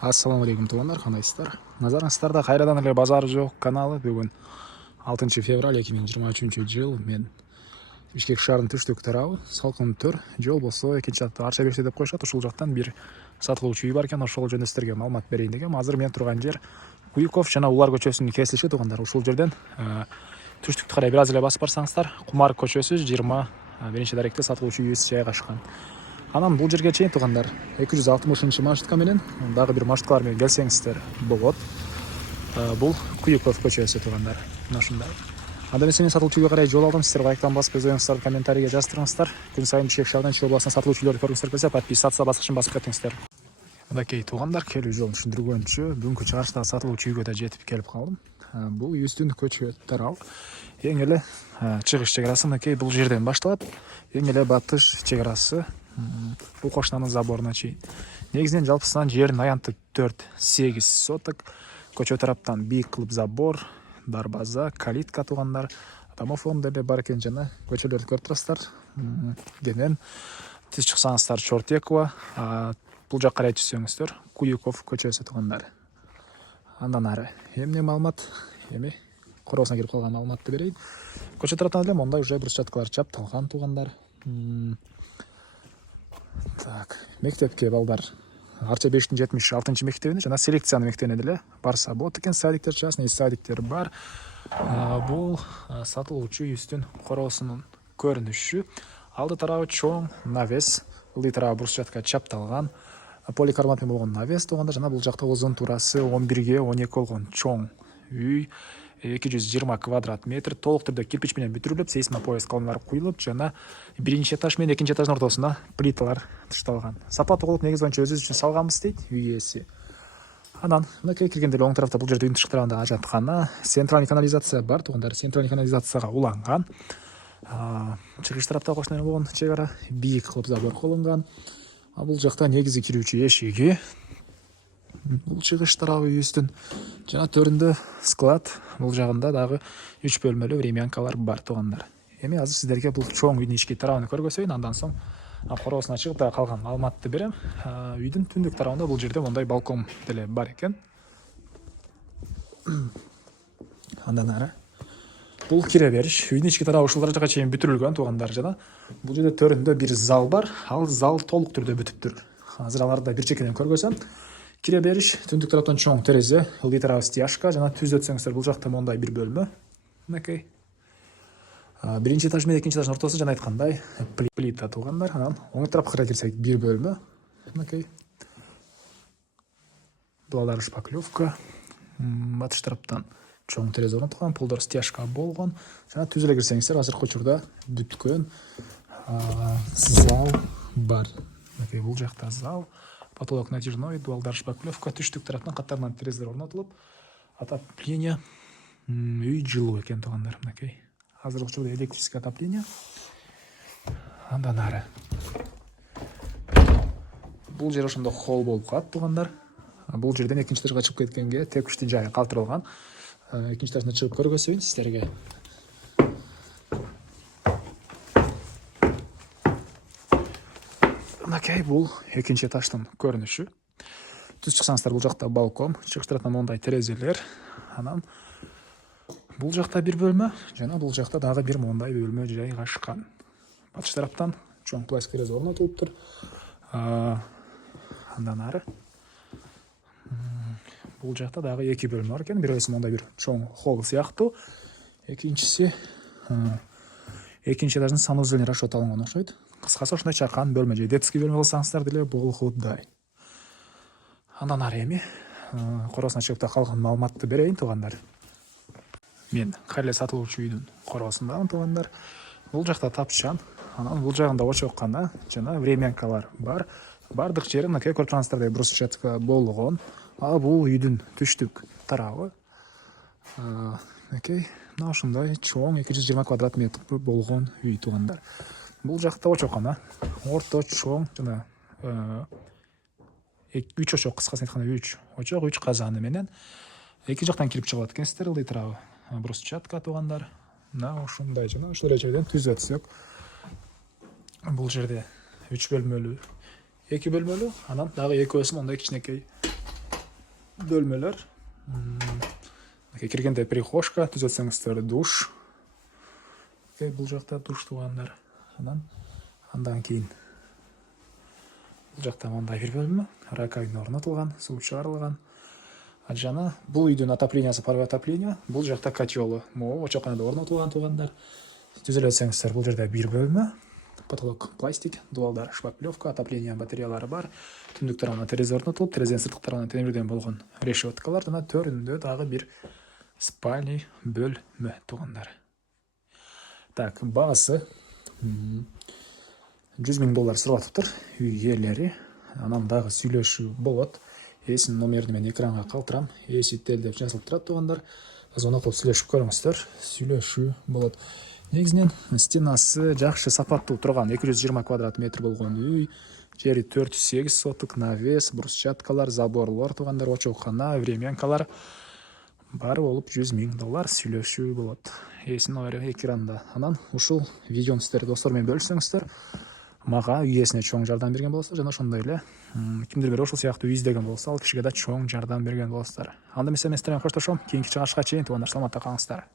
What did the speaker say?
Ассаламу алейкум туугандар, кандайсыздар? Назарыңыздарда кайрадан эле базары жок каналы. Бүгүн 6 февраль 2023 жыл. Мен Бишкек шаарынын түштүк тарабы, салкын төр жол болсо экинчи жакта Арча беште деп коюшат. Ушул жактан бир сатылуучу үй бар экен. Ошол жөнүндө сиздерге маалымат берейин дегем. Азыр мен турган жер Куйков жана Улар көчөсүнүн кесилиши туугандар. Ушул жерден түштүктү карай бир аз эле басып барсаңыздар, Кумар көчөсү 21 даректе сатылуучу үйүбүз жайгашкан. Анан бул жерге чейин туугандар 260 маршрутка менен дагы бир маршруткалар менен келсеңиздер болот. Бул Куйков көчөсү туугандар. Мына ушундай. Анда эмесе мен сатылуучу үйгө карай жол алдым. Сиздер лайктан басып өздөрүңүздөрдүн комментарийге жаздырыңыздар. Күн сайын Бишкек шаарынан Чүй областынан сатылуучу үйлөрдү көргүңүздөр келсе, подписаться баскычын басып кетиңиздер. Мынакей туугандар, келүү жолун түшүндүргөнчү бүгүнкү чыгарыштагы сатылуучу үйгө да жетип келип калдым. Бул үстүн көчө тарабы. Эң эле чыгыш чек арасы мынакей бул жерден башталат. Эң эле батыш чек арасы бул кошунанын заборуна чейин. Негизинен жалпысынан жерин аянтып 4-8 соток. Көчө тараптан бийик кылып забор, дарбаза, калитка туугандар. Домофон деле бар экен жана көчөлөрдү көрүп турасыздар. Кенен тиз чыксаңыздар Чортекова, бул жакка карай түшсөңүздөр Куйков көчөсү туугандар. Андан ары эмне маалымат, эми короосуна кирип калган маалыматты берейин. Көчө тараптан эле мондай уже брусчаткалар чапталган туугандар. Так, мектепке балдар Арча 576 мектебине жана селекциянын мектебине деле барса болот экен. Садиктер, частный садиктер бар. Бул сатылуучу үйүбүздүн короосунун көрүнүшү. Алды тарабы чоң навес, ылдый тарабы брусчатка чапталган. Поликарбонат менен болгон навес туугандар, жана бул жакта узун турасы 11ге 12 болгон чоң үй. 220 квадрат метр толук түрдө кирпич менен бүтүрүлүп, сейсмопояс колоналары куюлуп, жана биринчи этаж менен экинчи этаждын ортосуна плиталар ташталган. Сапаттуу кылып негиз боюнча өзүбүз үчүн салганбыз дейт үй ээси. Анан мынакей киргенде эле оң тарафта бул жерде үйдүн тышкы тарабында ажаткана, центральный канализация бар туугандар. Центральный канализацияга уланган. Чыгыш тарапта кошуна болгон чек ара бийик кылып забор колунган. Бул жакта негизи кирүүчү эшиги. Бул чыгыш тарабы үйүбүздүн жана төрүндө склад, бул жагында дагы 3 бөлмөлүү времянкалар бар туугандар. Эми азыр сиздерге бул чоң үйдүн ички тарабын көргөзөйүн, андан соң короосуна чыгып да калган маалыматты берем. Үйдүн түндүк тарабында бул жерде мондай балкон деле бар экен. Андан ары бул кире бериш. Үйдүн ички тарабы ушул жакка чейин бүтүрүлгөн туугандар, жана бул жерде төрүндө бир зал бар. Ал зал толук түрдө бүтүптүр. Азыр аларды бир чекеден көргөзөм. Кире бериш, түндүк тараптан чоң терезе, ылдый тарабы стяжка, жана түздө өтсөңүздөр бул жакта мондай бир бөлмө. Мынакей. Биринчи этаж менен экинчи этаждын ортосу жана айткандай плита туугандар. Анан оң тарапка карай кирсек бир бөлмө. Мынакей. Дуалар шпаклевка. Батыш тараптан чоң терезе орнотулган, полдор стяжка болгон. Жана түз эле кирсеңиздер азыркы учурда бүткөн зал бар. Мынакей бул жакта зал. Потолок натяжной, дуалдар шпаклевка, түштүк тараптан каттарынан терезелер орнотулуп, отопление, үй жылуу экен туугандар. Мынакей. Азыркы учурда электрический отопление. Андан ары бул жер ошондо холл болуп калат туугандар. Бул жерден экинчи этажга чыгып кеткенге тепкичтин жайы калтырылган. Экинчи этажына чыгып көргөзөйүн сиздерге. Мынакей бул экинчи этаждын көрүнүшү. Түз чыксаңыздар бул жакта балкон, чыгыш тараптан мондай терезелер. Анан бул жакта бир бөлмө, жана бул жакта дагы бир мондай бөлмө жайгашкан. Батыш тараптан чоң пластик терезе орнотулуптур. Андан ары бул жакта дагы эки бөлмө бар экен. Бирөөсү мондай бир чоң холл сыяктуу. Экинчиси экинчи этаждын санузелине расчет алынган окшойт. Кыскасы ушундай чакан бөлмө же детский бөлмө кылсаңыздар деле болгудай. Андан ары эми короосуна чыгып да калган маалыматты берейин туугандар. Мен кайра эле сатылуучу үйдүн короосундамын туугандар. Бул жакта тапчан, анан бул жагында очоккана жана времянкалар бар. Бардык жери мынакей көрүп тургансыздардай брусчатка болгон. Бул үйдүн түштүк тарабы. Мынакей мына ушундай чоң 220 квадрат метр болгон үй туугандар. Бул жакта очоккана, орто чоң жана 3 очок, кыскасын айтканда 3 очок, 3 казаны менен эки жактан кирип чыгып аткенсиздер, ылдый тарабы брусчатка туугандар. Мына ушундай жана ушул жерден түз өтсөк, бул жерде 3 бөлмөлүү, 2 бөлмөлүү, анан дагы экөөсү мондай кичинекей бөлмелер. Кіргенде прихожка, түзетсеңіздер душ. Бұл жақта душ туғандар. Андан кейін бұл жақта мындай бір бөлме, раковина орнатылған, су шығарылған. Жана бұл үйдің отоплениясы паровое отопление, бұл жақта котелы. Очақханада орнатылған туғандар. Түзелетсеңіздер, бұл жерде бір бөлме. Потолок пластик, дуалдар, шпаклевка, отопление батареялары бар. Түндік тарауына терезе орнатылып, терезенің сыртқы тарауына темірден болған решеткалар, төрінде дағы бір спальный бөлме туғандар. Так, бағасы $100,000 сұрап тұр үй иелері. Анамдағы сөйлешу болады. Есін номерді мен экранға қалтырам. Есеттел деп жазылып тұрады туғандар. Звонок қылып сөйлешіп көріңіздер. Сөйлешу болады. Негізінен стенасы жақсы сапатты тұрған 220 квадрат метр болған үй. Жері 408 сотық, навес, брусчаткалар, заборлар туғандар, очоқхана, времянкалар бар болып $100,000 сөйлешу болады. Есін номері экранда. Анан ушул видеоны сіздер достармен бөлсеңіздер, маға үй иесіне чоң жардам берген болса, жана ошондой эле кимдир бир ошол сыяктуу үй издеген болса, ал кишиге да чоң жардам берген боласыздар. Анда мен сиздер менен коштошом. Кийинки чыгышка чейин туугандар, саламатта калыңыздар.